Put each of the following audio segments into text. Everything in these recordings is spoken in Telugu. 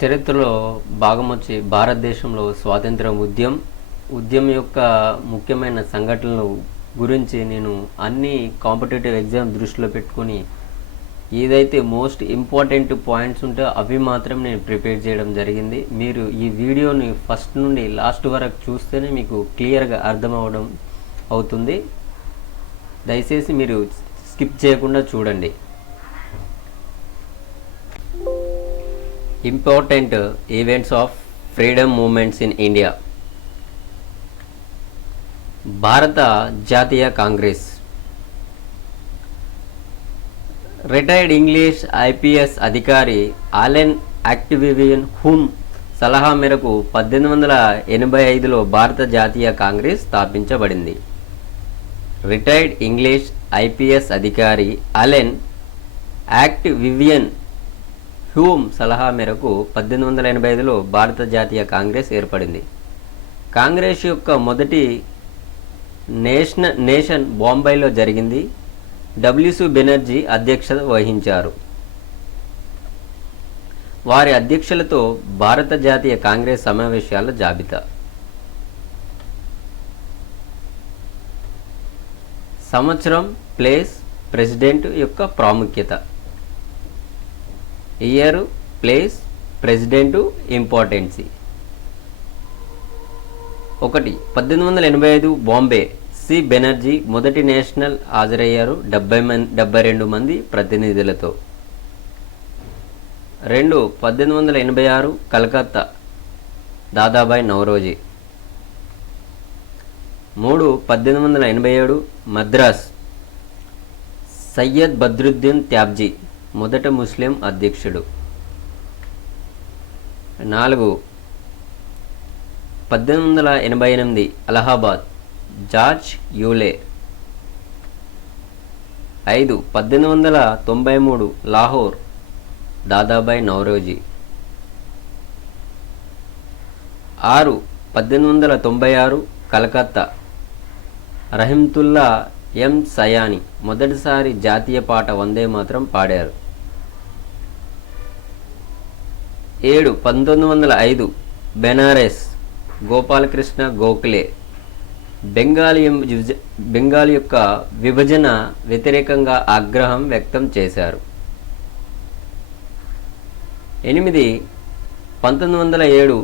చరిత్రలో భాగం వచ్చి భారతదేశంలో స్వాతంత్రం ఉద్యమం యొక్క ముఖ్యమైన సంఘటనలు గురించి నేను అన్ని కాంపిటేటివ్ ఎగ్జామ్ దృష్టిలో పెట్టుకొని ఏదైతే మోస్ట్ ఇంపార్టెంట్ పాయింట్స్ ఉంటే అవి మాత్రం నేను ప్రిపేర్ చేయడం జరిగింది. మీరు ఈ వీడియోని ఫస్ట్ నుండి లాస్ట్ వరకు చూస్తేనే మీకు క్లియర్గా అర్థం అవుతుంది. దయచేసి మీరు స్కిప్ చేయకుండా చూడండి. Important events of freedom movements in India. భారత జాతీయ కాంగ్రెస్. రిటైర్డ్ ఇంగ్లీష్ ఐపీఎస్ అధికారి ఆలెన్ యాక్టివివియన్ హూమ్ సలహా మేరకు 1885లో భారత జాతీయ కాంగ్రెస్ స్థాపించబడింది. రిటైర్డ్ ఇంగ్లీష్ ఐపీఎస్ అధికారి ఆలెన్ యాక్టివివియన్ హ్యూమ్ సలహా మేరకు 1885లో భారత జాతీయ కాంగ్రెస్ ఏర్పడింది. కాంగ్రెస్ యొక్క మొదటి నేషన్ బాంబేలో జరిగింది. డబ్ల్యూసి బెనర్జీ అధ్యక్షత వహించారు. వారి అధ్యక్షులతో భారత జాతీయ కాంగ్రెస్ సమావేశాల జాబితా. సంవత్సరం, ప్లేస్, ప్రెసిడెంట్ యొక్క ప్రాముఖ్యత. Year, place, president, importance. 1. 1885 Bombay. C Banerjee మొదటి నేషనల్ హాజరయ్యారు 72 మంది ప్రతినిధులతో. 2. 1886 కలకత్తా. దాదాబాయి నౌరోజీ. 3. 1887 మద్రాస్. సయ్యద్ బద్రుద్దీన్ త్యాబ్జీ మొదట ముస్లిం అధ్యక్షుడు. 4. 1888 Allahabad. George Yule. 5. 1893 Lahore. Dadabhai Naoroji. 6. 1896 Calcutta. Rahimtulla M Sayani మొదటిసారి జాతీయ పాట వందే మాతరం పాడారు. 7. 1905 బెనారస్. గోపాలకృష్ణ గోఖలే బెంగాల్ యొక్క విభజన వ్యతిరేకంగా ఆగ్రహం వ్యక్తం చేశారు. 8. 1907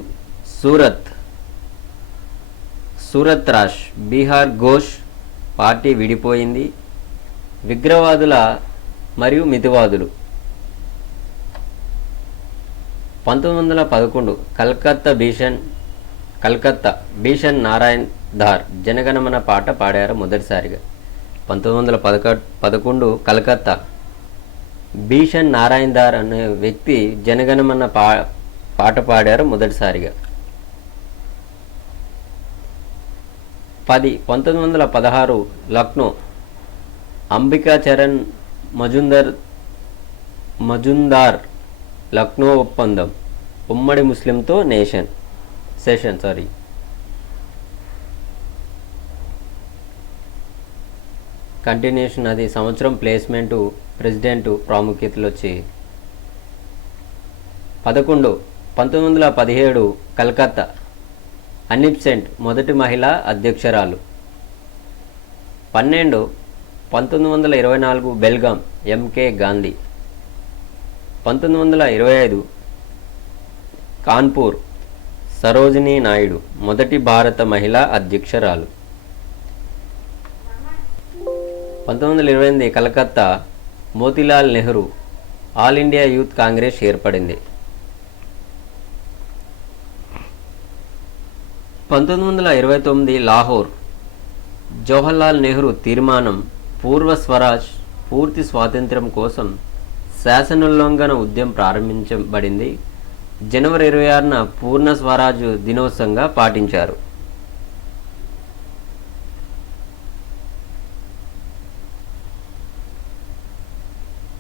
సూరత్ రాష్ బీహార్ ఘోష్ పార్టీ విడిపోయింది. విగ్రహవాదుల మరియు మితివాదులు. 1911 కలకత్తా భీషణ్ నారాయణ్ ధార్ జనగణమన పాట పాడారు మొదటిసారిగా. 1911 కలకత్తా భీషణ్ నారాయణ్ ధార్ అనే వ్యక్తి జనగణమన పాట పాడారు మొదటిసారిగా. 10. 1916 లక్నో. అంబికా చరణ్ మజుందార్ లక్నో ఒప్పందం. ఉమ్మడి ముస్లింతో సెషన్. కంటిన్యూషన్. అది సంవత్సరం, ప్లేస్మెంటు, ప్రెసిడెంటు ప్రాముఖ్యతలు వచ్చి. 11. 1917 కలకత్తా. అనిబెసెంట్ మొదటి మహిళా అధ్యక్షురాలు. 12. 1924 బెల్గాం. ఎంకే గాంధీ. 1925 కాన్పూర్. సరోజినీ నాయుడు మొదటి భారత మహిళా అధ్యక్షురాలు. 1928 Calcutta. Motilal Nehru all India youth Congress ఏర్పడింది. 1929 లాహోర్. జవహర్లాల్ నెహ్రూ తీర్మానం. పూర్వ స్వరాజ్ పూర్తి స్వాతంత్ర్యం కోసం శాసనోల్లంఘన ఉద్యమం ప్రారంభించబడింది. జనవరి 26న పూర్ణ స్వరాజ్ దినోత్సవంగా పాటించారు.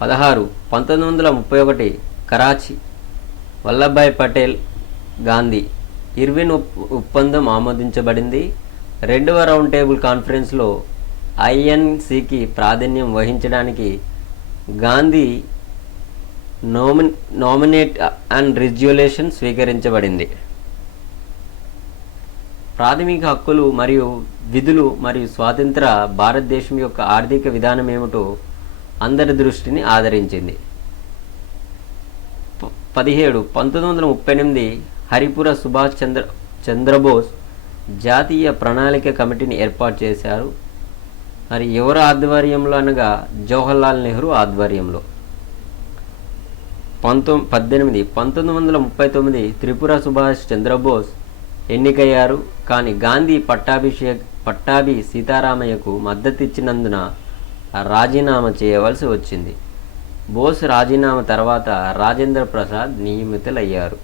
16. 1931 కరాచీ. వల్లభాయ్ పటేల్ గాంధీ ఇర్విన్ ఒప్పందం ఆమోదించబడింది. రెండవ రౌండ్ టేబుల్ కాన్ఫరెన్స్లో ఐఎన్సికి ప్రాధాన్యం వహించడానికి గాంధీ నోమి నామినేట్ అండ్ రిజ్యులేషన్ స్వీకరించబడింది. ప్రాథమిక హక్కులు మరియు విధులు మరియు స్వాతంత్ర భారతదేశం యొక్క ఆర్థిక విధానం ఏమిటో అందరి దృష్టిని ఆదరించింది. 1938 హరిపుర సుభాష్ చంద్రబోస్ జాతీయ ప్రణాళిక కమిటీని ఏర్పాటు చేశారు. మరి ఎవరి ఆధ్వర్యంలో అనగా జవహర్లాల్ నెహ్రూ ఆధ్వర్యంలో. 1939 త్రిపుర సుభాష్ చంద్రబోస్ ఎన్నికయ్యారు. కానీ గాంధీ పట్టాభి సీతారామయ్యకు మద్దతిచ్చినందున రాజీనామా చేయవలసి వచ్చింది. బోస్ రాజీనామా తర్వాత రాజేంద్ర ప్రసాద్ నియమితులయ్యారు.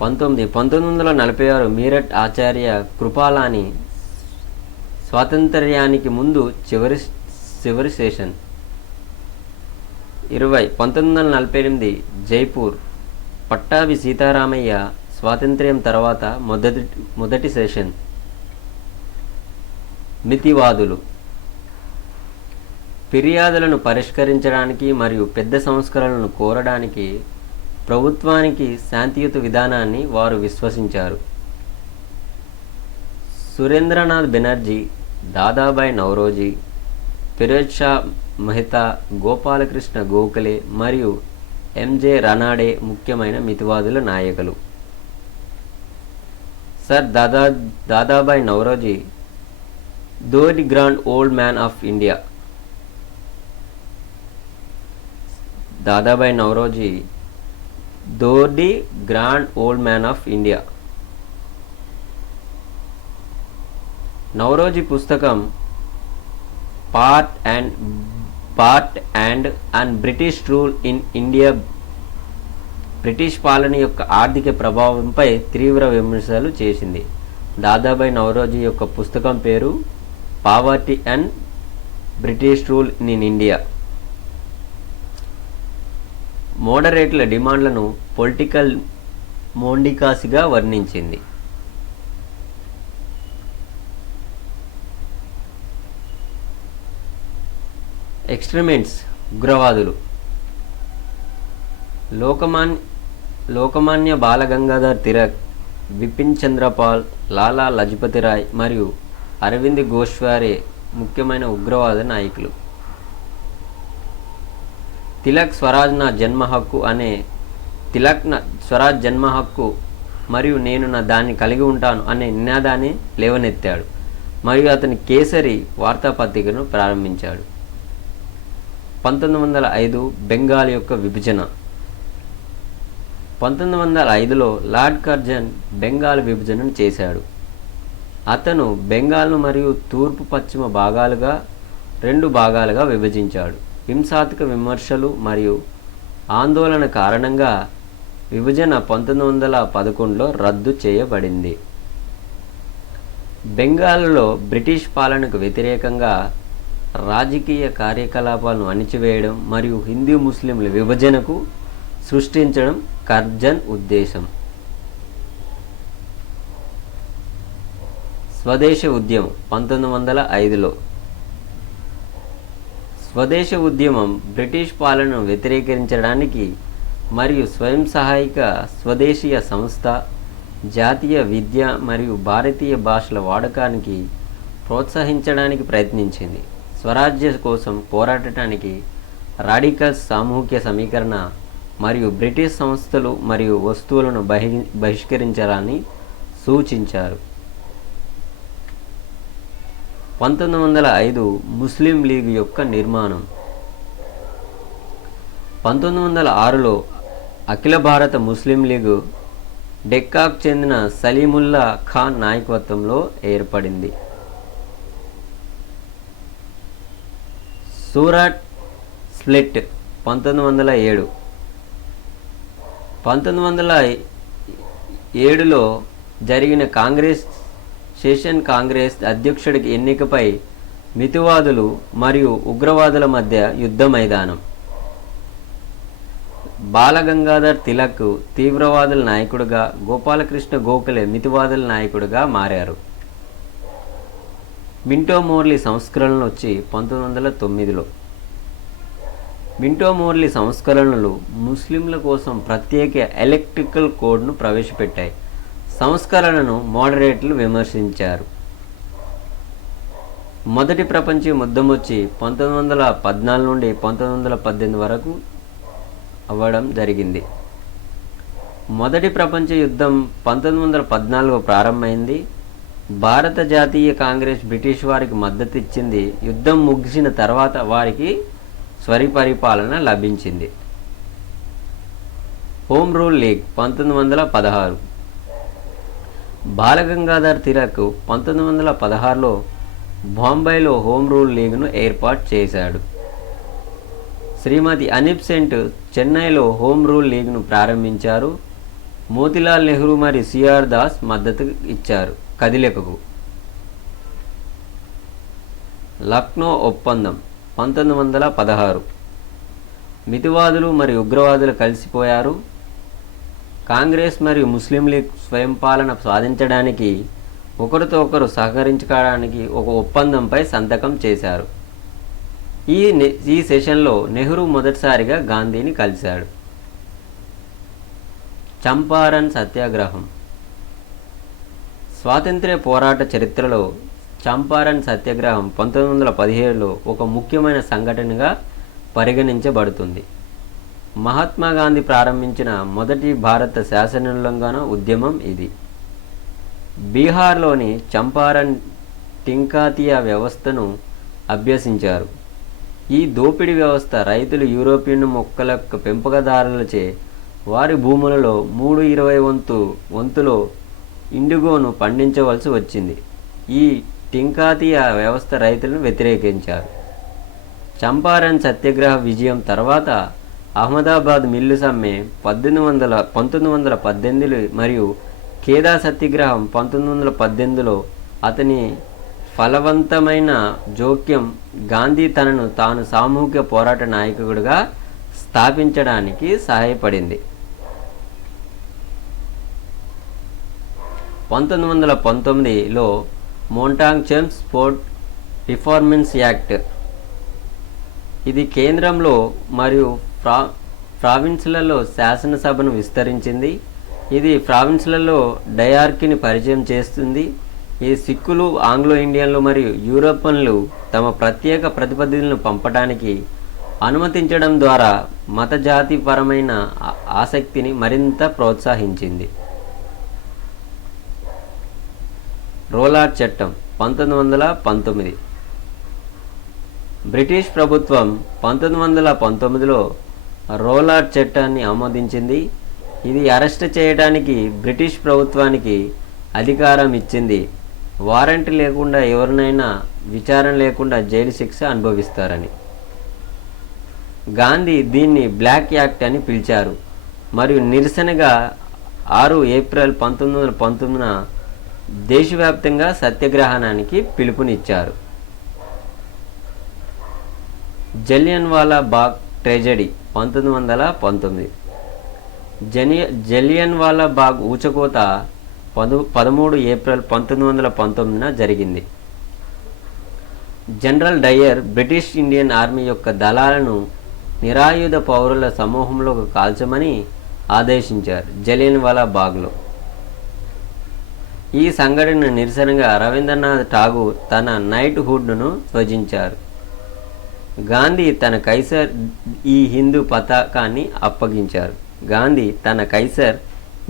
1946 మీరట్ ఆచార్య కృపాలాని స్వాతంత్ర్యానికి ముందు చివరి సెషన్. 1948 జైపూర్ పట్టాభి సీతారామయ్య స్వాతంత్ర్యం తర్వాత మొదటి సెషన్. మితివాదులు ఫిర్యాదులను పరిష్కరించడానికి మరియు పెద్ద సంస్కరణలను కోరడానికి ప్రభుత్వానికి శాంతియుత విధానాన్ని వారు విశ్వసించారు. సురేంద్రనాథ్ బెనర్జీ, దాదాబాయి నౌరోజీ, ఫిరోజ్ షా మెహతా, గోపాలకృష్ణ గోఖలే మరియు ఎంజే రనాడే ముఖ్యమైన మితివాదుల నాయకులు. సర్ దాదాబాయి నౌరోజీ, దో the grand old man of India. Dadabhai Naoroji, దో the grand old man of India. Naoroji పుస్తకం part and British rule in India British పాలన యొక్క ఆర్థిక ప్రభావంపై తీవ్ర విమర్శలు చేసింది. దాదాబాయి నౌరోజీ యొక్క పుస్తకం పేరు poverty and British rule in India. మోడరేట్ల డిమాండ్లను పొలిటికల్ మోండికాసిగా వర్ణించింది. ఎక్స్ట్రీమిస్ట్స్ ఉగ్రవాదులు లోకమాన్య బాలగంగాధర్ తిలక్, బిపిన్ చంద్రపాల్, లాలా లజపతి రాయ్ మరియు అరవింద్ ఘోష్వారే ముఖ్యమైన ఉగ్రవాద నాయకులు. తిలక్ స్వరాజ్ నా జన్మ హక్కు స్వరాజ్ జన్మ హక్కు మరియు నేను దాన్ని కలిగి ఉంటాను అనే నినాదాన్ని లేవనెత్తాడు మరియు అతని కేసరి వార్తాపత్రికను ప్రారంభించాడు. 1905 బెంగాల్ యొక్క విభజన. 1905లో లార్డ్ కర్జన్ బెంగాల్ విభజనను చేశాడు. అతను బెంగాల్ను మరియు తూర్పు పశ్చిమ భాగాలుగా 2 భాగాలుగా విభజించాడు. హింసాత్మక విమర్శలు మరియు ఆందోళన కారణంగా విభజన 1911లో రద్దు చేయబడింది. బెంగాల్లో బ్రిటిష్ పాలనకు వ్యతిరేకంగా రాజకీయ కార్యకలాపాలను అణిచివేయడం మరియు హిందూ ముస్లింల విభజనకు సృష్టించడం కర్జన్ ఉద్దేశం. స్వదేశ ఉద్యమం 1905లో. స్వదేశ ఉద్యమం బ్రిటిష్ పాలనను వ్యతిరేకించడానికి మరియు స్వయం సహాయక స్వదేశీయ సంస్థ, జాతీయ విద్య మరియు భారతీయ భాషల వాడకానికి ప్రోత్సహించడానికి ప్రయత్నించింది. స్వరాజ్య కోసం పోరాడటానికి రాడికల్స్ సామూహిక సమీకరణ మరియు బ్రిటిష్ సంస్థలు మరియు వస్తువులను బహిష్కరించాలని సూచించారు. 1905 ముస్లిం లీగ్ యొక్క నిర్మాణం. 1906లో అఖిల భారత ముస్లిం లీగ్ డెక్కాకు చెందిన సలీముల్లా ఖాన్ నాయకత్వంలో ఏర్పడింది. సూరట్ స్ప్లిట్ 1907. 1907లో జరిగిన సెషన్ కాంగ్రెస్ అధ్యక్షుడికి ఎన్నికపై మితివాదులు మరియు ఉగ్రవాదుల మధ్య యుద్ధ మైదానం. బాలగంగాధర్ తిలక్ తీవ్రవాదుల నాయకుడిగా, గోపాలకృష్ణ గోఖలే మితివాదుల నాయకుడిగా మారారు. మింటో మోర్లీ సంస్కరణలు వచ్చి 1909లో. మింటో మోర్లీ సంస్కరణలు ముస్లింల కోసం ప్రత్యేక ఎలక్ట్రికల్ కోడ్ను ప్రవేశపెట్టాయి. సంస్కరణను మోడరేట్లు విమర్శించారు. మొదటి ప్రపంచ యుద్ధం వచ్చి 1914 నుండి 1918 వరకు అవ్వడం జరిగింది. మొదటి ప్రపంచ యుద్ధం 1914 ప్రారంభమైంది. భారత జాతీయ కాంగ్రెస్ బ్రిటిష్ వారికి మద్దతు ఇచ్చింది. యుద్ధం ముగిసిన తర్వాత వారికి స్వరిపరిపాలన లభించింది. Home rule league 1916. Balagangadhar Tilak 1916లో బాంబేలో హోమ్ రూల్ లీగ్ను ఏర్పాటు చేశాడు. శ్రీమతి అనిప్ సెంట్ చెన్నైలో హోమ్ రూల్ లీగ్ను ప్రారంభించారు. మోతిలాల్ నెహ్రూ మరియు సిఆర్ దాస్ మద్దతు ఇచ్చారు కదిలికకు. లక్నో ఒప్పందం 1916. మితివాదులు మరియు ఉగ్రవాదులు కలిసిపోయారు. కాంగ్రెస్ మరియు ముస్లిం లీగ్ స్వయంపాలన సాధించడానికి ఒకరితో ఒకరు సహకరించుకోవడానికి ఒక ఒప్పందంపై సంతకం చేశారు. ఈ సెషన్లో నెహ్రూ మొదటిసారిగా గాంధీని కలిశాడు. చంపారన్ సత్యాగ్రహం. స్వాతంత్ర్య పోరాట చరిత్రలో చంపారన్ సత్యాగ్రహం 1917లో ఒక ముఖ్యమైన సంఘటనగా పరిగణించబడుతుంది. మహాత్మా గాంధీ ప్రారంభించిన మొదటి భారత శాసనోల్లంఘన ఉద్యమం ఇది. బీహార్లోని చంపారన్ టింకాతియా వ్యవస్థను అభ్యసించారు. ఈ దోపిడీ వ్యవస్థ రైతులు యూరోపియన్ మొక్కల పెంపకదారులచే వారి భూములలో 3/20 వంతులో ఇండిగోను పండించవలసి వచ్చింది. ఈ టింకాతియా వ్యవస్థ రైతులను వ్యతిరేకించారు. చంపారన్ సత్యాగ్రహ విజయం తర్వాత అహ్మదాబాద్ మిల్లు సమ్మె 1918 మరియు ఖేదా సత్యాగ్రహం 1918లో అతని ఫలవంతమైన జోక్యం గాంధీ తనను తాను సామూహిక పోరాట నాయకుడిగా స్థాపించడానికి సహాయపడింది. 1919లో మోంటాంగ్ చెమ్స్ ఫోర్డ్ రిఫార్మెన్స్ యాక్ట్. ఇది కేంద్రంలో మరియు ప్రావిన్స్లలో శాసనసభను విస్తరించింది. ఇది ప్రావిన్స్లలో డయార్కీని పరిచయం చేస్తుంది. ఈ సిక్కులు, ఆంగ్లో ఇండియన్లు మరియు యూరోపియన్లు తమ ప్రత్యేక ప్రతినిధులను పంపడానికి అనుమతించడం ద్వారా మత జాతిపరమైన ఆసక్తిని మరింత ప్రోత్సహించింది. రోలార్ చట్టం 1919. బ్రిటిష్ ప్రభుత్వం 1919లో రోలార్ చట్టాన్ని ఆమోదించింది. ఇది అరెస్ట్ చేయడానికి బ్రిటిష్ ప్రభుత్వానికి అధికారం ఇచ్చింది. వారెంట్ లేకుండా ఎవరినైనా విచారణ లేకుండా జైలు శిక్ష అనుభవిస్తారని. గాంధీ దీన్ని బ్లాక్ యాక్ట్ అని పిలిచారు మరియు నిరసనగా 6 ఏప్రిల్ 1919న దేశవ్యాప్తంగా సత్యాగ్రహానికి పిలుపునిచ్చారు. జలియన్వాలా బాగ్ ట్రెజడీ 1919. జలియన్వాలా బాగ్ ఊచకోత 13 ఏప్రిల్ 1919న జరిగింది. General Dyer British Indian Army యొక్క దళాలను నిరాయుధ పౌరుల సమూహంలోకి కాల్చమని ఆదేశించారు జలియన్వాలా బాగ్లో. ఈ సంఘటన నిరసనగా రవీంద్రనాథ్ ఠాగూర్ తన నైట్ హుడ్ను ధ్వజించారు. గాంధీ తన కైసర్ ఈ హిందూ పతాకాన్ని అప్పగించారు. గాంధీ తన కైసర్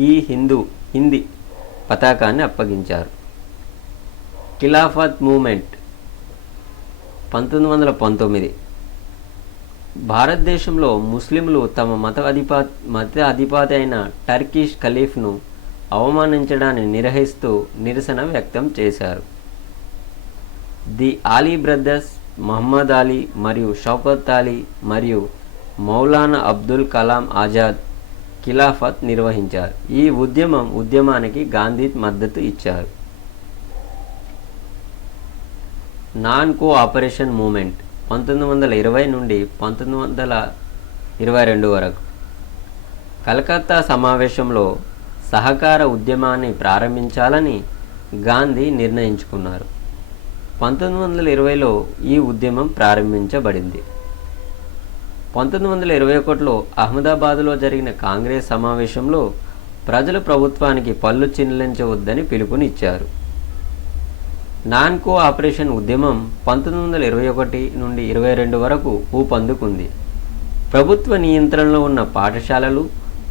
ఈ హిందీ పతాకాన్ని అప్పగించారు. ఖిలాఫత్ మూమెంట్ 1919. భారతదేశంలో ముస్లింలు తమ మత అధిపతి అయిన టర్కిష్ ఖలీఫ్ను అవమానించడాన్ని నిరసన వ్యక్తం చేశారు. ది ఆలీ బ్రదర్స్, మహమ్మద్ అలీ మరియు షౌకత్ అలీ మరియు మౌలానా అబ్దుల్ కలాం ఆజాద్ ఖిలాఫత్ నిర్వహించారు. ఈ ఉద్యమానికి గాంధీ మద్దతు ఇచ్చారు. నాన్ కోఆపరేషన్ మూమెంట్ 1920 నుండి 1922 వరకు. కలకత్తా సమావేశంలో సహకార ఉద్యమాన్ని ప్రారంభించాలని గాంధీ నిర్ణయించుకున్నారు. 1920లో ఈ ఉద్యమం ప్రారంభించబడింది. 1921లో అహ్మదాబాదులో జరిగిన కాంగ్రెస్ సమావేశంలో ప్రజలు ప్రభుత్వానికి పళ్ళు చిన్లించవద్దని పిలుపునిచ్చారు. నాన్ కోఆపరేషన్ ఉద్యమం 1921 నుండి 22 వరకు ఊపందుకుంది. ప్రభుత్వ నియంత్రణలో ఉన్న పాఠశాలలు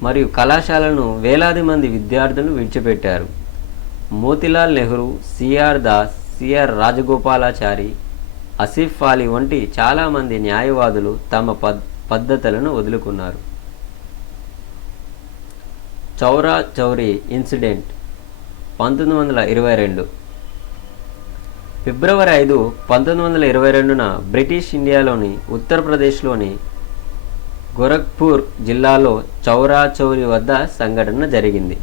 మరియు కళాశాలను వేలాది మంది విద్యార్థులు విడిచిపెట్టారు. మోతిలాల్ నెహ్రూ, సిఆర్ దాస్, సిఆర్ రాజగోపాలాచారి, ఆసిఫ్ అలీ వంటి చాలామంది న్యాయవాదులు తమ పద్ధతులను వదులుకున్నారు. చౌరా చౌరీ ఇన్సిడెంట్ 1922 ఫిబ్రవరి 5, 1922న బ్రిటిష్ ఇండియాలోని ఉత్తరప్రదేశ్లోని గోరఖ్పూర్ జిల్లాలో చౌరా చౌరీ వద్ద సంఘటన జరిగింది.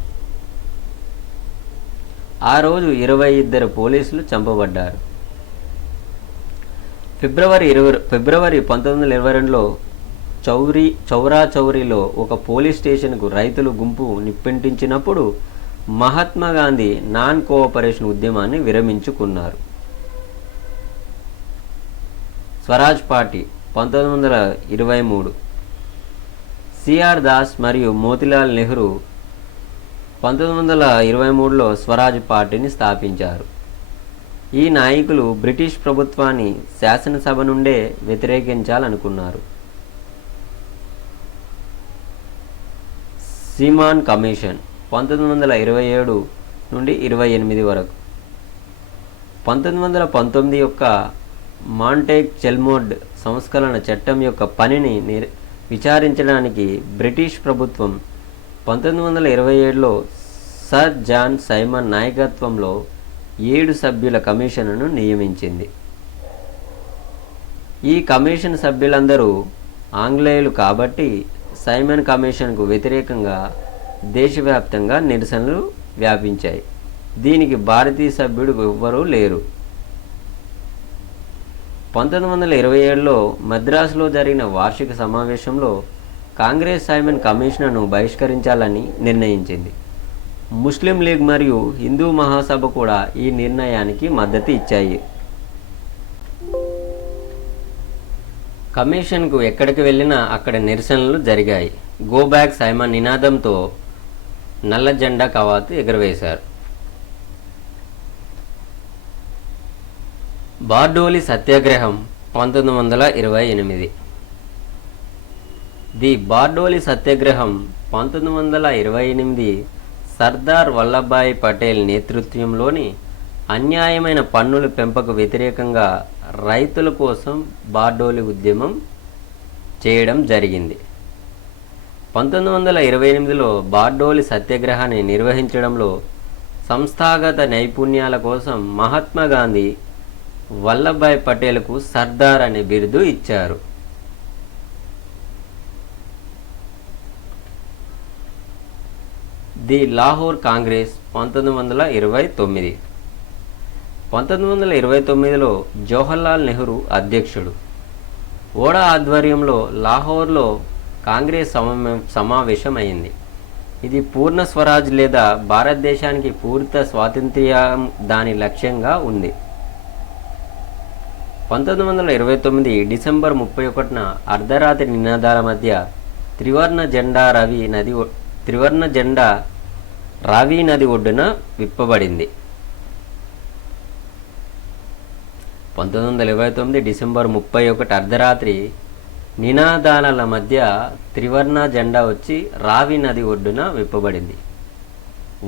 ఆ రోజు 22 పోలీసులు చంపబడ్డారు. ఫిబ్రవరి 1922లో చౌరా చౌరీలో ఒక పోలీస్ స్టేషన్కు రైతులు గుంపు నిప్పెంటించినప్పుడు మహాత్మా గాంధీ నాన్ కోఆపరేషన్ ఉద్యమాన్ని విరమించుకున్నారు. స్వరాజ్ పార్టీ 1923 సిఆర్ దాస్ మరియు మోతిలాల్ నెహ్రూ 1923లో స్వరాజ్ పార్టీని స్థాపించారు. ఈ నాయకులు బ్రిటిష్ ప్రభుత్వాన్ని శాసనసభ నుండే వ్యతిరేకించాలనుకున్నారు. సీమాన్ కమిషన్ 1927 నుండి 28 వరకు 1919 యొక్క మాంటేగ్ చెల్మోడ్ సంస్కరణ చట్టం యొక్క పనిని విచారించడానికి బ్రిటిష్ ప్రభుత్వం 1927లో సర్ జాన్ సైమన్ నాయకత్వంలో 7 సభ్యుల కమిషన్ను నియమించింది. ఈ కమిషన్ సభ్యులందరూ ఆంగ్లేయులు కాబట్టి సైమన్ కమిషన్కు వ్యతిరేకంగా దేశవ్యాప్తంగా నిరసనలు వ్యాపించాయి. దీనికి భారతీయ సభ్యుడు ఎవ్వరూ లేరు. 1927లో మద్రాసులో జరిగిన వార్షిక సమావేశంలో కాంగ్రెస్ సైమన్ కమిషన్ను బహిష్కరించాలని నిర్ణయించింది. ముస్లిం లీగ్ మరియు హిందూ మహాసభ కూడా ఈ నిర్ణయానికి మద్దతు ఇచ్చాయి. కమిషన్కు ఎక్కడికి వెళ్ళినా అక్కడ నిరసనలు జరిగాయి. గో బ్యాక్ సైమన్ నినాదంతో నల్ల జెండా కవాతు ఎగురవేశారు. బార్డోలి సత్యాగ్రహం 1928 ది బార్డోలి సత్యాగ్రహం 1928 సర్దార్ వల్లభాయ్ పటేల్ నేతృత్వంలోని అన్యాయమైన పన్నుల పెంపకు వ్యతిరేకంగా రైతుల కోసం బార్డోలి ఉద్యమం చేయడం జరిగింది. 1928లో బార్డోలి సత్యాగ్రహాన్ని నిర్వహించడంలో సంస్థాగత నైపుణ్యాల కోసం మహాత్మా గాంధీ వల్లభాయ్ పటేల్కు సర్దార్ అనే బిరుదు ఇచ్చారు. ది లాహోర్ కాంగ్రెస్ 1929 1929లో జవహర్లాల్ నెహ్రూ అధ్యక్షుడు. ఓడా ఆధ్వర్యంలో లాహోర్లో కాంగ్రెస్ సమావేశమైంది. ఇది పూర్ణ స్వరాజ్ లేదా భారతదేశానికి పూర్తి స్వాతంత్ర్యం దాని లక్ష్యంగా ఉంది. 1929 డిసెంబర్ 31న అర్ధరాత్రి నినాదాల మధ్య త్రివర్ణ జెండా రావి నది ఒడ్డున విప్పబడింది. 1929 డిసెంబర్ 31 అర్ధరాత్రి నినాదాల మధ్య త్రివర్ణ జెండా వచ్చి రావి నది ఒడ్డున విప్పబడింది.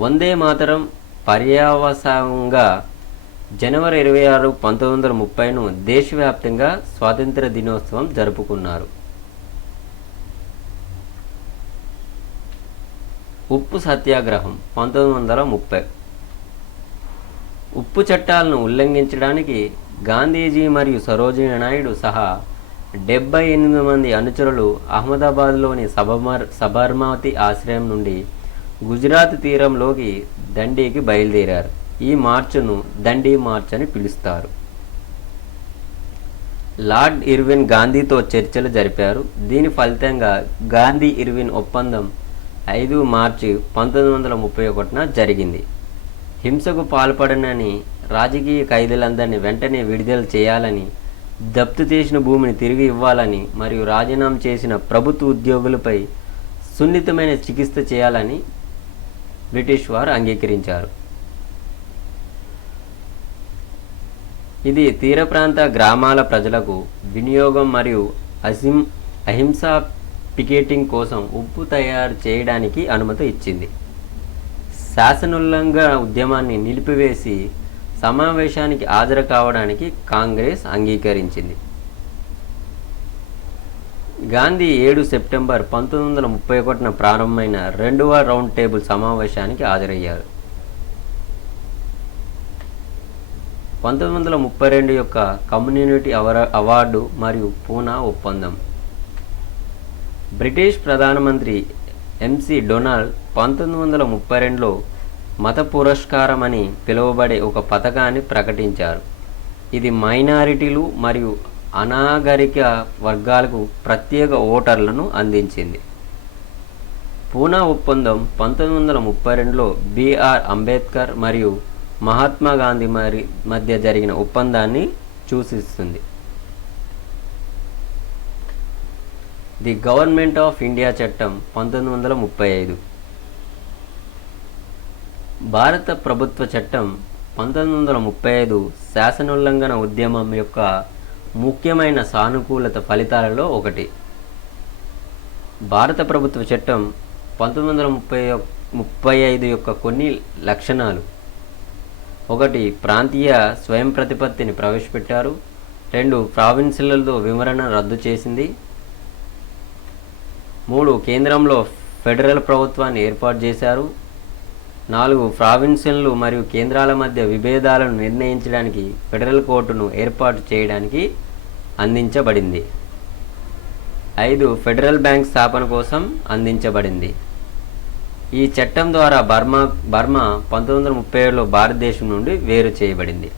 వందే మాతరం పర్యవసానంగా జనవరి 26, 1930ను దేశవ్యాప్తంగా స్వాతంత్ర దినోత్సవం జరుపుకున్నారు. ఉప్పు సత్యాగ్రహం 1930 ఉప్పు చట్టాలను ఉల్లంఘించడానికి గాంధీజీ మరియు సరోజినీ నాయుడు సహా 78 మంది అనుచరులు అహ్మదాబాద్లోని సబర్మతి ఆశ్రయం నుండి గుజరాత్ తీరంలోకి దండీకి బయలుదేరారు. ఈ మార్చును దండీ మార్చ్ అని పిలుస్తారు. లార్డ్ ఇర్విన్ గాంధీతో చర్చలు జరిపారు. దీని ఫలితంగా గాంధీ ఇర్విన్ ఒప్పందం 5 మార్చి 1931న జరిగింది. హింసకు పాల్పడనని రాజకీయ ఖైదీలందరినీ వెంటనే విడుదల చేయాలని జప్తు చేసిన భూమిని తిరిగి ఇవ్వాలని మరియు రాజీనామా చేసిన ప్రభుత్వ ఉద్యోగులపై సున్నితమైన చికిత్స చేయాలని బ్రిటిష్ వారు అంగీకరించారు. ఇది తీర ప్రాంత గ్రామాల ప్రజలకు వినియోగం మరియు అహింసా పికెటింగ్ కోసం ఉప్పు తయారు చేయడానికి అనుమతి ఇచ్చింది. శాసనోల్లంఘన ఉద్యమాన్ని నిలిపివేసి సమావేశానికి హాజరు కావడానికి కాంగ్రెస్ అంగీకరించింది. గాంధీ 7 సెప్టెంబర్ 1931న ప్రారంభమైన రెండవ రౌండ్ టేబుల్ సమావేశానికి హాజరయ్యారు. 1932 యొక్క కమ్యూనిటీ అవార్డు మరియు పూనా ఒప్పందం. బ్రిటిష్ ప్రధానమంత్రి ఎంసి డొనాల్డ్ 1932లో మత పురస్కారం అని పిలువబడే ఒక పథకాన్ని ప్రకటించారు. ఇది మైనారిటీలు మరియు అనాగరిక వర్గాలకు ప్రత్యేక ఓటర్లను అందించింది. పూనా ఒప్పందం 1932లో బిఆర్ అంబేద్కర్ మరియు మహాత్మా గాంధీ మధ్య జరిగిన ఒప్పందాన్ని సూచిస్తుంది. ది గవర్నమెంట్ ఆఫ్ ఇండియా చట్టం 1935. భారత ప్రభుత్వ చట్టం 1935 శాసనోల్లంఘన ఉద్యమం యొక్క ముఖ్యమైన సానుకూలత ఫలితాలలో ఒకటి. భారత ప్రభుత్వ చట్టం 1935 యొక్క కొన్ని లక్షణాలు: 1. ప్రాంతీయ స్వయం ప్రతిపత్తిని ప్రవేశపెట్టారు. 2. ప్రావిన్సులలో వివరణ రద్దు చేసింది. 3. కేంద్రంలో ఫెడరల్ ప్రభుత్వాన్ని ఏర్పాటు చేశారు. 4. ప్రావిన్సులు మరియు కేంద్రాల మధ్య విభేదాలను నిర్ణయించడానికి ఫెడరల్ కోర్టును ఏర్పాటు చేయడానికి అందించబడింది. 5. ఫెడరల్ బ్యాంక్ స్థాపన కోసం అందించబడింది. ఈ చట్టం ద్వారా బర్మా 1937లో భారతదేశం నుండి వేరు చేయబడింది.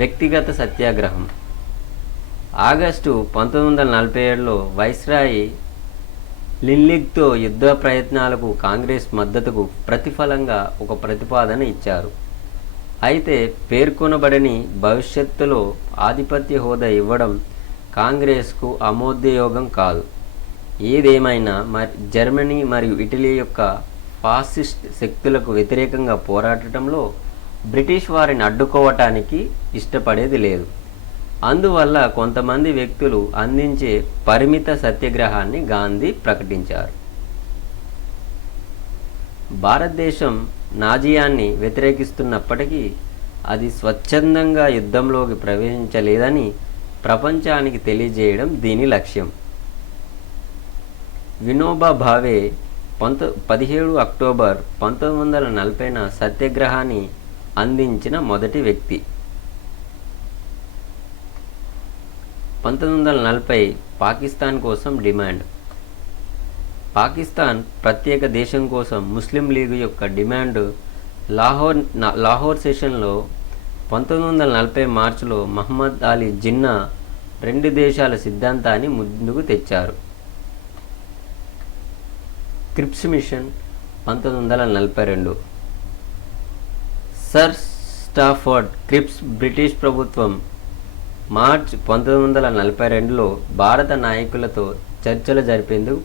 వ్యక్తిగత సత్యాగ్రహం. ఆగస్టు 1947లో వైస్రాయ్ లిన్లిగ్తో యుద్ధ ప్రయత్నాలకు కాంగ్రెస్ మద్దతుకు ప్రతిఫలంగా ఒక ప్రతిపాదన ఇచ్చారు. అయితే పేర్కొనబడని భవిష్యత్తులో ఆధిపత్య హోదా ఇవ్వడం కాంగ్రెస్కు ఆమోదయోగం కాదు. ఏదేమైనా జర్మనీ మరియు ఇటలీ యొక్క ఫాసిస్ట్ శక్తులకు వ్యతిరేకంగా పోరాడటంలో బ్రిటిష్ వారిని అడ్డుకోవటానికి ఇష్టపడేది లేదు. అందువల్ల కొంతమంది వ్యక్తులు అందించే పరిమిత సత్యాగ్రహాన్ని గాంధీ ప్రకటించారు. భారతదేశం నాజియాన్ని వ్యతిరేకిస్తున్నప్పటికీ అది స్వచ్ఛందంగా యుద్ధంలోకి ప్రవేశించలేదని ప్రపంచానికి తెలియజేయడం దీని లక్ష్యం. వినోబా భావే 17 అక్టోబర్ 1940న సత్యాగ్రహాన్ని అందించిన మొదటి వ్యక్తి. 1940 పాకిస్తాన్ కోసం డిమాండ్. పాకిస్తాన్ ప్రత్యేక దేశం కోసం ముస్లిం లీగ్ యొక్క డిమాండ్ లాహోర్ సెషన్లో 1940 మార్చిలో మహమ్మద్ అలీ జిన్నా రెండు దేశాల సిద్ధాంతాన్ని ముందుకు తెచ్చారు. క్రిప్స్ మిషన్ 1942. సర్ స్టాఫర్డ్ క్రిప్స్ బ్రిటిష్ ప్రభుత్వం మార్చ్ 1942లో భారత నాయకులతో చర్చలు జరిపేందుకు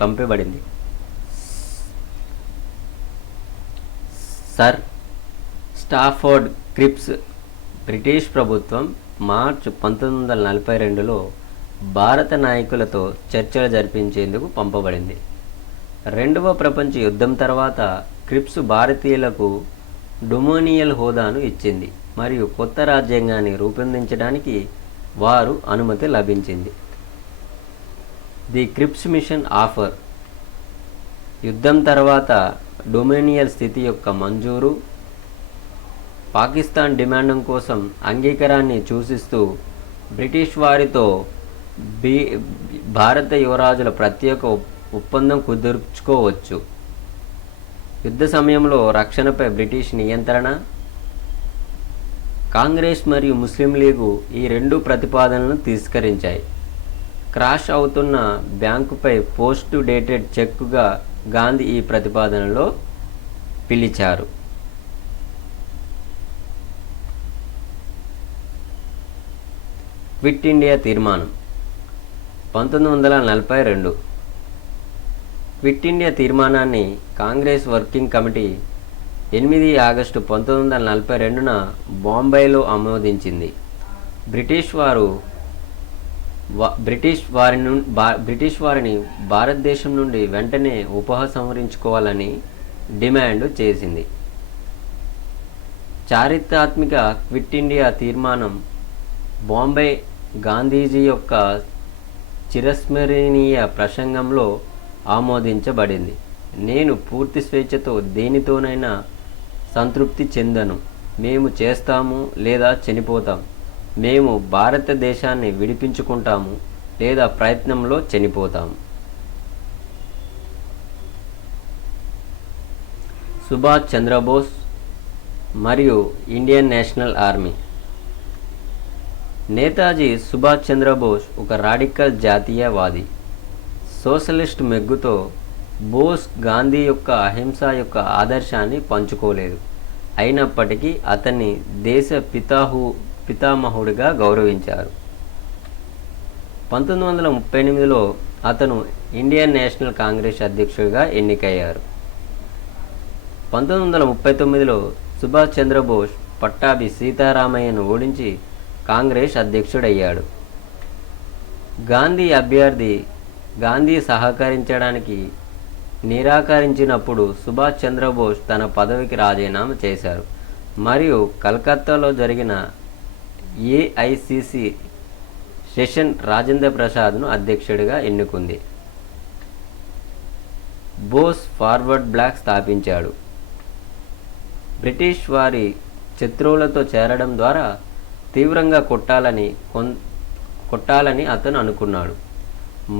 పంపబడింది. సర్ స్టాఫర్డ్ క్రిప్స్ బ్రిటిష్ ప్రభుత్వం మార్చ్ 1942లో భారత నాయకులతో చర్చలు జరిపించేందుకు పంపబడింది. రెండవ ప్రపంచ యుద్ధం తర్వాత క్రిప్స్ భారతీయులకు డొమినియల్ హోదాను ఇచ్చింది మరియు కొత్త రాజ్యాంగాన్ని రూపొందించడానికి వారు అనుమతి లభించింది. The క్రిప్స్ machine offer. యుద్ధం తర్వాత డొమినియల్ స్థితి యొక్క మంజూరు, పాకిస్తాన్ డిమాండ్ కోసం అంగీకారాన్ని సూచిస్తూ బ్రిటిష్ వారితో భారత యువరాజుల ప్రత్యేక ఒప్పందం కుదుర్చుకోవచ్చు. యుద్ధ సమయంలో రక్షణపై బ్రిటిష్ నియంత్రణ. కాంగ్రెస్ మరియు ముస్లిం లీగు ఈ రెండు ప్రతిపాదనలను తిరస్కరించాయి. క్రాష్ అవుతున్న బ్యాంకుపై పోస్ట్ డేటెడ్ చెక్కుగా గాంధీ ఈ ప్రతిపాదనలో పిలిచారు. క్విట్ ఇండియా తీర్మానం 1942. క్విట్ ఇండియా తీర్మానాన్ని కాంగ్రెస్ వర్కింగ్ కమిటీ 8 ఆగస్టు 1942న బాంబేలో ఆమోదించింది. బ్రిటిష్ వారిని భారతదేశం నుండి వెంటనే ఉపసంహరించుకోవాలని డిమాండ్ చేసింది. చారిత్రాత్మక క్విట్ ఇండియా తీర్మానం బాంబే గాంధీజీ యొక్క చిరస్మరణీయ ప్రసంగంలో ఆమోదించబడింది. నేను పూర్తి స్వేచ్ఛతో దేనితోనైనా సంతృప్తి చెందను. మేము చేస్తాము లేదా చనిపోతాం. మేము భారతదేశాన్ని విడిపించుకుంటాము లేదా ప్రయత్నంలో చనిపోతాము. సుభాష్ చంద్రబోస్ మరియు Indian national army. Netaji Subhash Chandrabose ఒక రాడికల్ జాతీయవాది. సోషలిస్ట్ మెగ్గుతో బోస్ గాంధీ యొక్క అహింస యొక్క ఆదర్శాన్ని పంచుకోలేదు. అయినప్పటికీ అతన్ని దేశ పితామహుడిగా గౌరవించారు. 1938లో అతను ఇండియన్ నేషనల్ కాంగ్రెస్ అధ్యక్షుడిగా ఎన్నికయ్యారు. 1939లో సుభాష్ చంద్రబోస్ పట్టాభి సీతారామయ్యను ఓడించి కాంగ్రెస్ అధ్యక్షుడయ్యాడు. గాంధీ సహకరించడానికి నిరాకరించినప్పుడు సుభాష్ చంద్రబోస్ తన పదవికి రాజీనామా చేశారు మరియు కలకత్తాలో జరిగిన ఏఐసిసి సెషన్ రాజేంద్ర ప్రసాద్ను అధ్యక్షుడిగా ఎన్నుకుంది. బోస్ ఫార్వర్డ్ బ్లాక్ స్థాపించాడు. బ్రిటిష్ వారి శత్రువులతో చేరడం ద్వారా తీవ్రంగా కొట్టాలని అతను అనుకున్నాడు.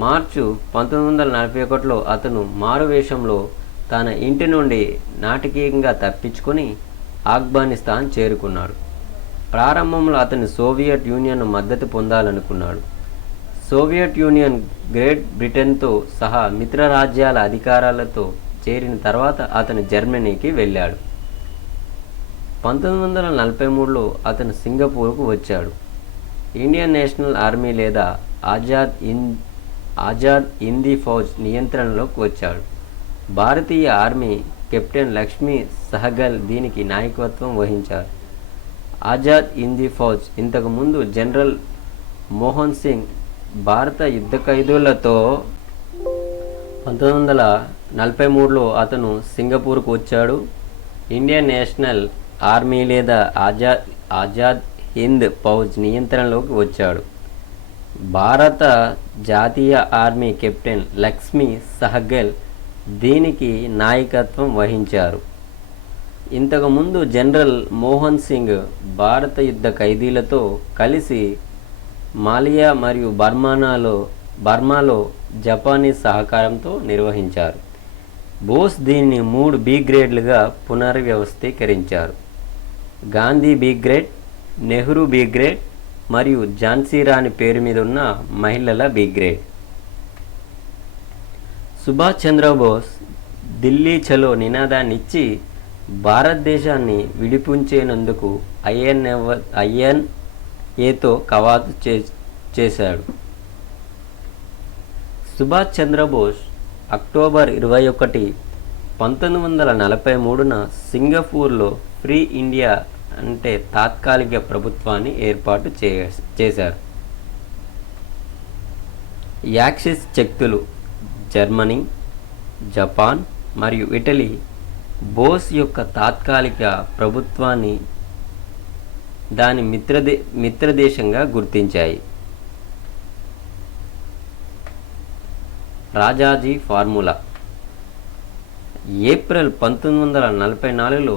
మార్చి 1941లో అతను మారువేషంలో తన ఇంటి నుండి నాటకీయంగా తప్పించుకొని ఆఫ్ఘనిస్తాన్ చేరుకున్నాడు. ప్రారంభంలో అతను సోవియట్ యూనియన్ మద్దతు పొందాలనుకున్నాడు. సోవియట్ యూనియన్ గ్రేట్ బ్రిటన్తో సహా మిత్ర రాజ్యాల అధికారాలతో చేరిన తర్వాత అతను జర్మనీకి వెళ్ళాడు. 1943లో అతను సింగపూర్కు వచ్చాడు. ఇండియన్ నేషనల్ ఆర్మీ లేదా ఆజాద్ హిందీ ఫౌజ్ నియంత్రణలోకి వచ్చాడు. భారతీయ ఆర్మీ కెప్టెన్ లక్ష్మీ సహగల్ దీనికి నాయకత్వం వహించారు. ఆజాద్ హిందీ ఫౌజ్ ఇంతకుముందు జనరల్ మోహన్ సింగ్ భారత యుద్ధ ఖైదీలతో 1943లో అతను సింగపూర్కు వచ్చాడు. ఇండియన్ నేషనల్ ఆర్మీ లేదా ఆజాద్ హింద్ ఫౌజ్ నియంత్రణలోకి వచ్చాడు. భారత జాతీయ ఆర్మీ కెప్టెన్ లక్ష్మీ సహగల్ దీనికి నాయకత్వం వహించారు. ఇంతకుముందు జనరల్ మోహన్ సింగ్ భారత యుద్ధ ఖైదీలతో కలిసి మాలియా మరియు బర్మాలో జపానీస్ సహకారంతో నిర్వహించారు. బోస్ దీన్ని 3 బి గ్రేడ్లుగా పునర్వ్యవస్థీకరించారు. Gandhi brigade, Nehru brigade మరియు ఝాన్సీ రాణి పేరు మీద ఉన్న మహిళల బి గ్రేడ్. సుభాష్ చంద్రబోస్ ఢిల్లీ చలో నినాదాన్ని ఇచ్చి భారతదేశాన్ని విడిపించేందుకు ఐఎన్ఏతో కవాతు చేశాడు. సుభాష్ చంద్రబోస్ అక్టోబర్ 21, 1943న సింగపూర్లో ఫ్రీ ఇండియా అంటే తాత్కాలిక ప్రభుత్వాన్ని ఏర్పాటు చేశారు. యాక్సిస్ శక్తులు జర్మనీ, జపాన్ మరియు ఇటలీ బోస్ యొక్క తాత్కాలిక ప్రభుత్వాన్ని దాని మిత్రదేశంగా గుర్తించాయి. రాజాజీ ఫార్ములా. ఏప్రిల్ 1944లో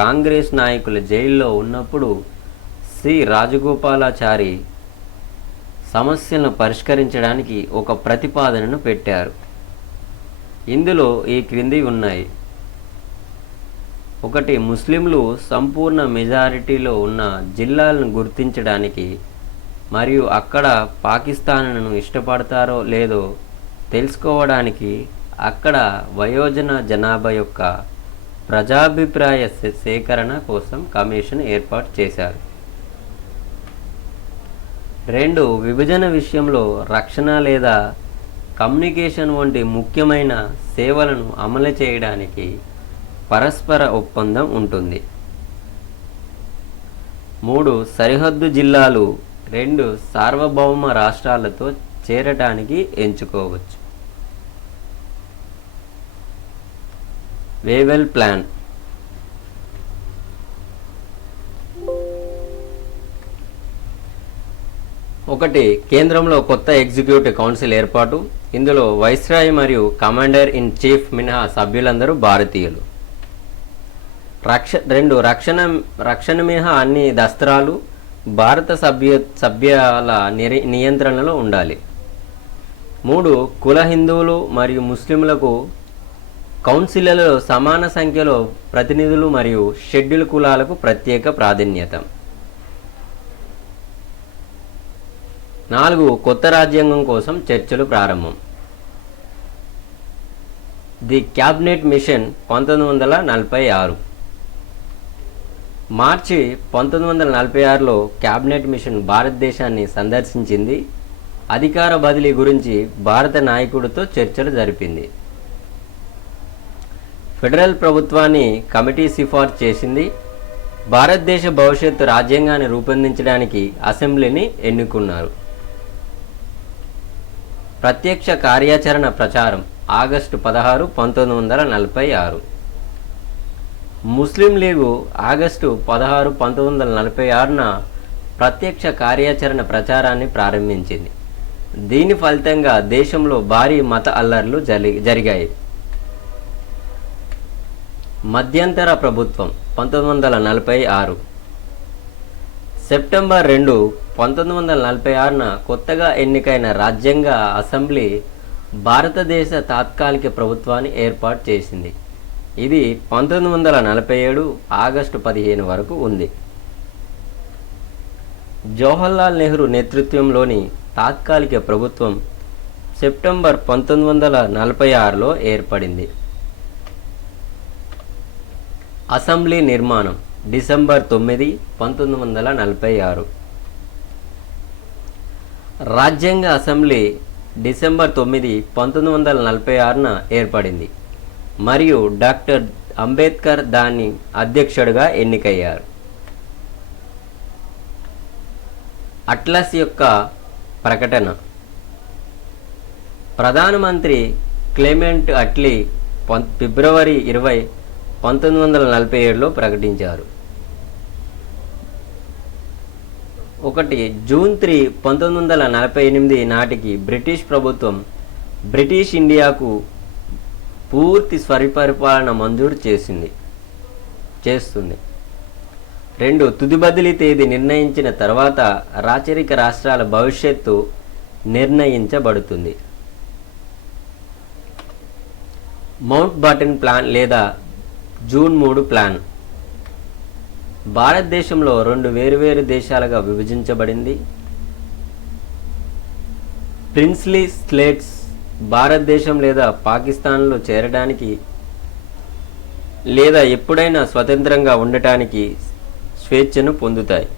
కాంగ్రెస్ నాయకులు జైల్లో ఉన్నప్పుడు సి రాజగోపాలాచారి సమస్యలను పరిష్కరించడానికి ఒక ప్రతిపాదనను పెట్టారు. ఇందులో ఈ క్రింది ఉన్నాయి. 1. ముస్లింలు సంపూర్ణ మెజారిటీలో ఉన్న జిల్లాలను గుర్తించడానికి మరియు అక్కడ పాకిస్తాన్ను ఇష్టపడతారో లేదో తెలుసుకోవడానికి అక్కడ వయోజన జనాభా యొక్క ప్రజాభిప్రాయ సేకరణ కోసం కమిషన్ ఏర్పాటు చేశారు. 2 విభజన విషయంలో రక్షణ లేదా కమ్యూనికేషన్ వంటి ముఖ్యమైన సేవలను అమలు చేయడానికి పరస్పర ఒప్పందం ఉంటుంది. 3 సరిహద్దు జిల్లాలు 2 సార్వభౌమ రాష్ట్రాలతో చేరటానికి ఎంచుకోవచ్చు. Wavell plan. 1 కేంద్రంలో కొత్త ఎగ్జిక్యూటివ్ కౌన్సిల్ ఏర్పాటు. ఇందులో వైస్రాయ్ మరియు కమాండర్ ఇన్ చీఫ్ మినహా సభ్యులందరూ భారతీయులు. 2 రక్షణ మినహా అన్ని దస్త్రాలు భారత సభ్యుల నియంత్రణలో ఉండాలి. 3 కుల హిందువులు మరియు ముస్లింలకు కౌన్సిల్లో సమాన సంఖ్యలో ప్రతినిధులు మరియు షెడ్యూల్ కులాలకు ప్రత్యేక ప్రాధాన్యత. 4 కొత్త రాజ్యాంగం కోసం చర్చలు ప్రారంభం. The cabinet mission 1946. మార్చి 1946లో క్యాబినెట్ మిషన్ భారతదేశాన్ని సందర్శించింది. అధికార బదిలీ గురించి భారత నాయకుడితో చర్చలు జరిపింది. ఫెడరల్ ప్రభుత్వాన్ని కమిటీ సిఫార్సు చేసింది. భారతదేశ భవిష్యత్తు రాజ్యాంగాన్ని రూపొందించడానికి అసెంబ్లీని ఎన్నుకున్నారు. ప్రత్యక్ష కార్యాచరణ ప్రచారం ఆగస్టు 16, 1946. ముస్లిం లీగు ఆగస్టు 16, 1946న ప్రత్యక్ష కార్యాచరణ ప్రచారాన్ని ప్రారంభించింది. దీని ఫలితంగా దేశంలో భారీ మత అల్లర్లు జరిగాయి. మధ్యంతర ప్రభుత్వం 1946. సెప్టెంబర్ 2, 1946న కొత్తగా ఎన్నికైన రాజ్యాంగ అసెంబ్లీ భారతదేశ తాత్కాలిక ప్రభుత్వాన్ని ఏర్పాటు చేసింది. ఇది 1947 ఆగస్టు 15 వరకు ఉంది. జవహర్లాల్ నెహ్రూ నేతృత్వంలోని తాత్కాలిక ప్రభుత్వం సెప్టెంబర్ 1946లో ఏర్పడింది. అసెంబ్లీ నిర్మాణం డిసెంబర్ 9, 1946. రాజ్యాంగ అసెంబ్లీ డిసెంబర్ 9, 1946న ఏర్పడింది మరియు డాక్టర్ అంబేద్కర్ దాని అధ్యక్షుడిగా ఎన్నికయ్యారు. అట్లస్ యొక్క ప్రకటన. ప్రధానమంత్రి క్లెమెంట్ అట్లీ ఫిబ్రవరి 20, 1947లో ప్రకటించారు. 1 జూన్ 3, 1948 నాటికి బ్రిటిష్ ప్రభుత్వం బ్రిటిష్ ఇండియాకు పూర్తి స్వపరిపాలన మంజూరు చేస్తుంది. 2 తుది బదిలీ తేదీ నిర్ణయించిన తర్వాత రాచరిక రాష్ట్రాల భవిష్యత్తు నిర్ణయించబడుతుంది. మౌంట్ బాటన్ ప్లాన్ లేదా జూన్ 3 ప్లాన్ భారతదేశంలో 2 వేరువేరు దేశాలుగా విభజించబడింది. ప్రిన్స్లీ స్టేట్స్ భారతదేశం లేదా పాకిస్తాన్లో చేరడానికి లేదా ఎప్పుడైనా స్వతంత్రంగా ఉండటానికి స్వేచ్ఛను పొందుతాయి.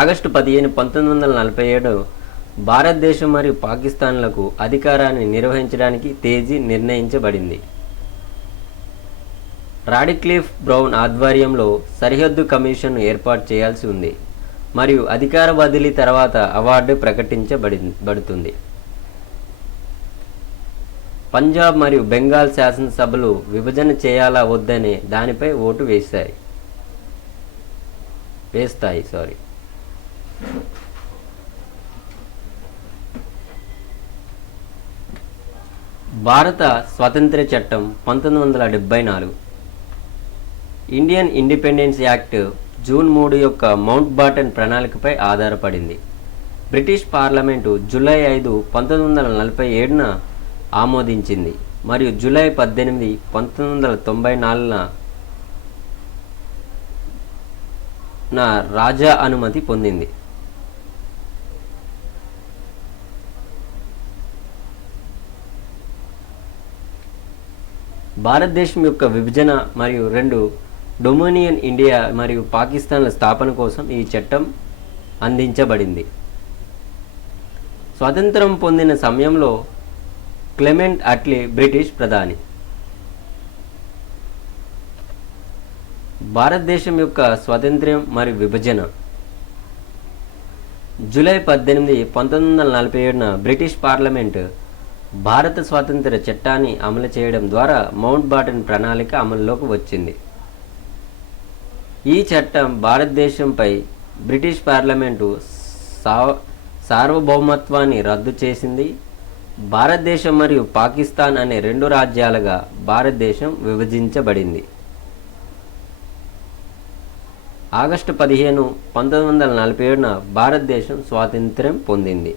ఆగస్టు 15, 1947 భారతదేశం మరియు పాకిస్తాన్లకు అధికారాన్ని నిర్వహించడానికి తేదీ నిర్ణయించబడింది. రాడిక్లిఫ్ బ్రౌన్ ఆధ్వర్యంలో సరిహద్దు కమిషన్ను ఏర్పాటు చేయాల్సి ఉంది మరియు అధికార బదిలీ తర్వాత అవార్డు ప్రకటించబడుతుంది. పంజాబ్ మరియు బెంగాల్ శాసనసభలు విభజన చేయాలా వద్దనే దానిపై ఓటు వేస్తాయి. భారత స్వాతంత్ర్య చట్టం 1974. ఇండియన్ ఇండిపెండెన్స్ యాక్ట్ జూన్ 3 యొక్క మౌంట్ బాటన్ ప్రణాళికపై ఆధారపడింది. బ్రిటిష్ పార్లమెంటు జూలై 5, 1947న ఆమోదించింది మరియు జూలై 18, 1994న రాజా అనుమతి పొందింది. భారతదేశం యొక్క విభజన మరియు 2 డొమినియన్ ఇండియా మరియు పాకిస్తాన్ల స్థాపన కోసం ఈ చట్టం అందించబడింది. స్వాతంత్రం పొందిన సమయంలో క్లెమెంట్ అట్లీ బ్రిటిష్ ప్రధాని. భారతదేశం యొక్క స్వాతంత్ర్యం మరియు విభజన. జూలై 18, 1947న బ్రిటిష్ పార్లమెంటు భారత స్వాతంత్ర చట్టాన్ని అమలు చేయడం ద్వారా మౌంట్ బాటన్ ప్రణాళిక అమలులోకి వచ్చింది. ఈ చట్టం భారతదేశంపై బ్రిటిష్ పార్లమెంటు సార్వభౌమత్వాన్ని రద్దు చేసింది. భారతదేశం మరియు పాకిస్తాన్ అనే 2 రాజ్యాలుగా భారతదేశం విభజించబడింది. ఆగస్టు 15, 1947న భారతదేశం స్వాతంత్ర్యం పొందింది.